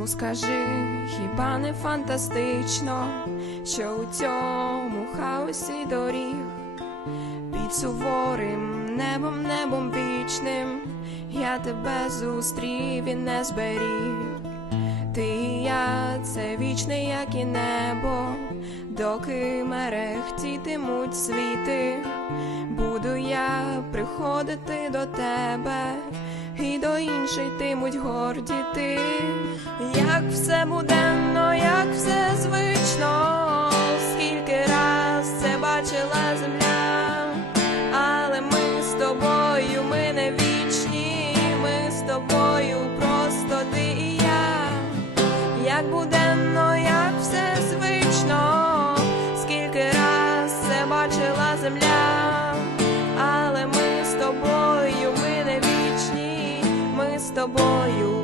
Ну скажи, хіба не фантастично, що у цьому хаосі доріг під суворим небом, небом вічним, я тебе зустрів і не зберіг. Ти і я, це вічне, як і небо, доки мерехтітимуть світи, приходити до тебе, і до інших йтимуть горді ти, як все буденно, як все звично, скільки раз це бачила земля, але ми з тобою, ми не вічні, ми з тобою просто ти і я, як буденно, як все звично, скільки раз це бачила земля, але ми з тобою, ми не вічні, ми з тобою.